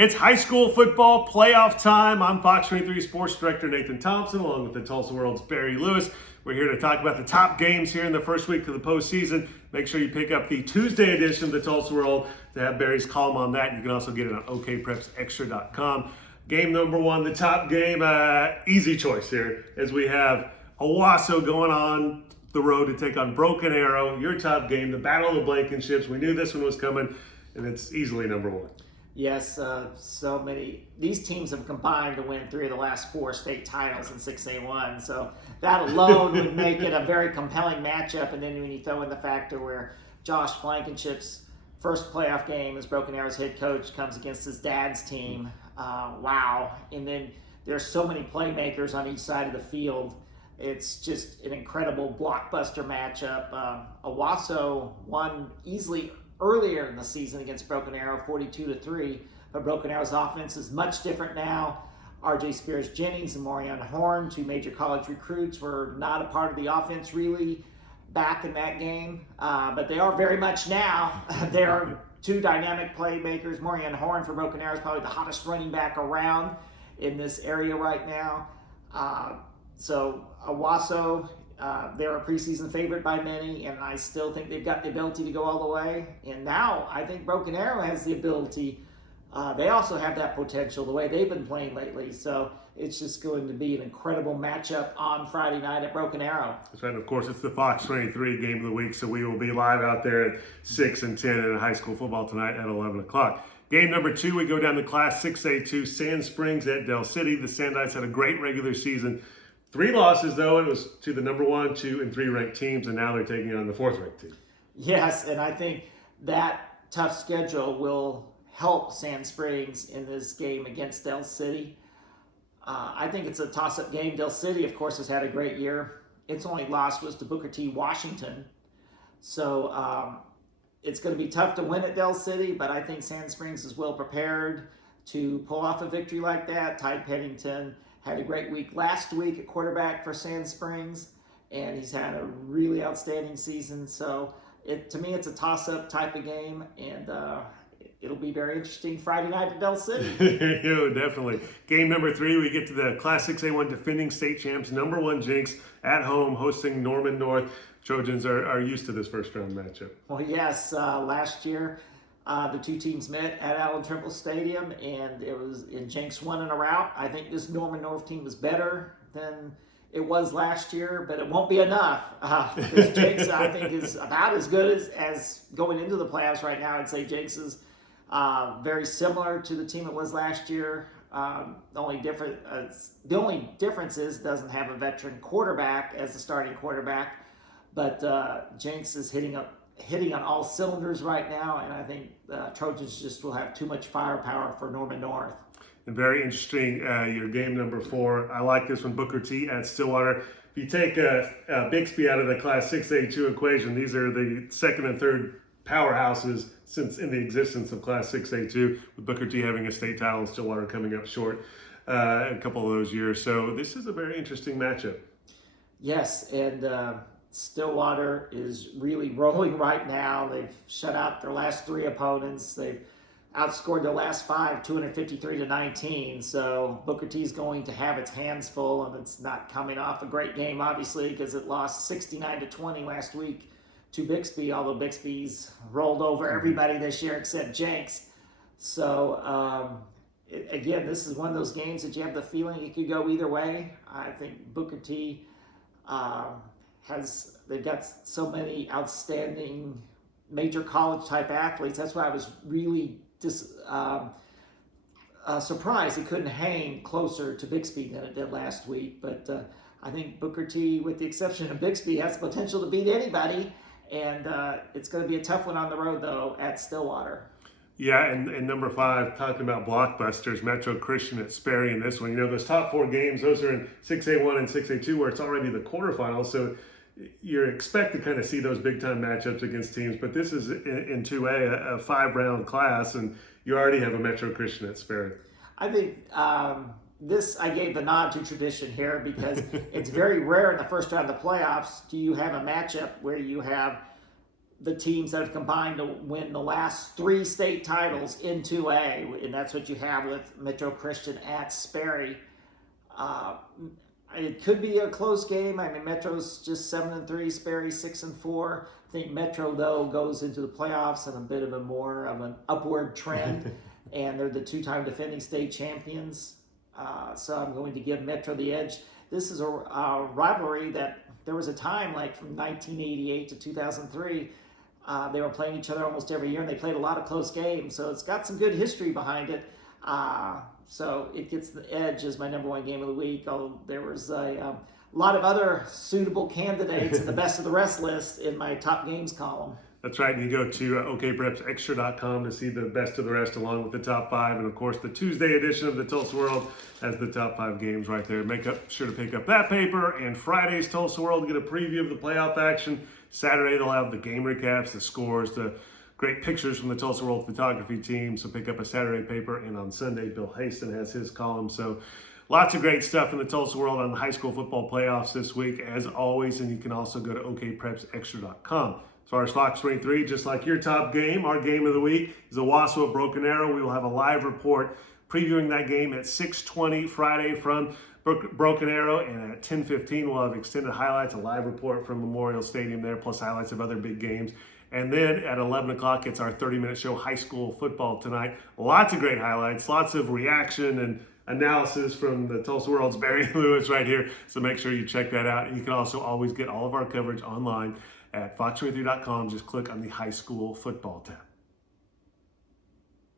It's high school football playoff time. I'm Fox 23 Sports Director Nathan Thompson, along with the Tulsa World's Sperry Lewis. We're here to talk about the top games here in the first week of the postseason. Make sure you pick up the Tuesday edition of the Tulsa World to have Barry's column on that. You can also get it on okprepsextra.com. Game number one, the top game, easy choice here, as we have Awasso going on the road to take on Broken Arrow. Your top game, the Battle of the Blankenships. We knew this one was coming, and it's easily number one. Yes, these teams have combined to win 3 of the last 4 state titles in 6A1, so that alone would make it a very compelling matchup. And then when you throw in the factor where Josh Blankenship's first playoff game as Broken Arrow's head coach comes against his dad's team, wow. And then there's so many playmakers on each side of the field. It's just an incredible blockbuster matchup. Awasso won easily earlier in the season against Broken Arrow, 42-3, but Broken Arrow's offense is much different now. R.J. Spears-Jennings and Morian Horn, 2 major college recruits, were not a part of the offense really back in that game, but they are very much now. They are 2 dynamic playmakers. Morian Horn for Broken Arrow is probably the hottest running back around in this area right now. So Awasso, they're a preseason favorite by many, and I still think they've got the ability to go all the way. And now I think Broken Arrow has the ability. They also have that potential the way they've been playing lately. So it's just going to be an incredible matchup on Friday night at Broken Arrow. That's right. Of course, it's the Fox 23 game of the week, so we will be live out there at 6 and 10 in high school football tonight at 11 o'clock. Game number 2, we go down to Class 6A2, Sand Springs at Del City. The Sandites had a great regular season. 3 losses, though, and it was to the number 1, 2, and 3 ranked teams, and now they're taking on the 4th ranked team. Yes, and I think that tough schedule will help Sand Springs in this game against Del City. I think it's a toss-up game. Del City, of course, has had a great year. Its only loss was to Booker T. Washington. So it's going to be tough to win at Del City, but I think Sand Springs is well prepared to pull off a victory like that. Ty Pennington had a great week last week at quarterback for Sand Springs, and he's had a really outstanding season. So to me, it's a toss-up type of game, and it'll be very interesting Friday night at Del City. Definitely. Game number 3, we get to the Class 6A1 defending state champs, number 1 Jenks at home hosting Norman North. Trojans are used to this first-round matchup. Well, yes, last year the 2 teams met at Allen Trimble Stadium, and it was in Jenks won in a rout. I think this Norman North team is better than it was last year, but it won't be enough. This Jenks, I think, is about as good as going into the playoffs right now. I'd say Jenks is very similar to the team it was last year. The only difference is it doesn't have a veteran quarterback as the starting quarterback, but Jenks is hitting on all cylinders right now, and I think Trojans just will have too much firepower for Norman North. And very interesting, your game number 4. I like this one, Booker T at Stillwater. If you take Bixby out of the Class 6A2 equation, these are the 2nd and 3rd powerhouses since in the existence of Class 6A2, with Booker T having a state title and Stillwater coming up short a couple of those years. So this is a very interesting matchup. Yes, and Stillwater is really rolling right now. They've shut out their last 3 opponents. They've outscored their last 5, 253-19. So Booker T is going to have its hands full, and it's not coming off a great game, obviously, because it lost 69-20 last week to Bixby, although Bixby's rolled over everybody this year except Jenks. So, again, this is one of those games that you have the feeling it could go either way. I think Booker T they've got so many outstanding major college type athletes. That's why I was really surprised it couldn't hang closer to Bixby than it did last week. But I think Booker T, with the exception of Bixby, has the potential to beat anybody. And it's going to be a tough one on the road, though, at Stillwater. Yeah, and number 5, talking about blockbusters, Metro Christian at Sperry in this one. You know, those top 4 games, those are in 6A1 and 6A2, where it's already the quarterfinals. So you expect to kind of see those big-time matchups against teams. But this is in 2A, a 5-round class, and you already have a Metro Christian at Sperry. I think I gave the nod to tradition here because it's very rare in the first round of the playoffs do you have a matchup where you have the teams that have combined to win the last 3 state titles in 2A, and that's what you have with Metro Christian at Sperry. It could be a close game. I mean, Metro's just 7-3, Sperry 6-4. I think Metro, though, goes into the playoffs in a bit of more of an upward trend, and they're the 2-time defending state champions. So I'm going to give Metro the edge. This is a rivalry that there was a time, like from 1988 to 2003, they were playing each other almost every year, and they played a lot of close games. So it's got some good history behind it. So it gets the edge as my number 1 game of the week. There was a lot of other suitable candidates in the best of the rest list in my top games column. That's right, and you go to okprepsextra.com to see the best of the rest along with the top 5. And of course, the Tuesday edition of the Tulsa World has the top 5 games right there. Sure to pick up that paper. And Friday's Tulsa World, get a preview of the playoff action. Saturday, they'll have the game recaps, the scores, the great pictures from the Tulsa World photography team. So pick up a Saturday paper. And on Sunday, Bill Haston has his column. So lots of great stuff in the Tulsa World on the high school football playoffs this week, as always. And you can also go to okprepsextra.com. As far as Fox 23, just like your top game, our game of the week is Awasso at Broken Arrow. We will have a live report previewing that game at 6:20 Friday from Broken Arrow, and at 10:15 we'll have extended highlights, a live report from Memorial Stadium there, plus highlights of other big games. And then at 11 o'clock, it's our 30-minute show, High School Football Tonight. Lots of great highlights, lots of reaction and analysis from the Tulsa World's Barry Lewis right here. So make sure you check that out. And you can also always get all of our coverage online at fox23.com. Just click on the High School Football tab.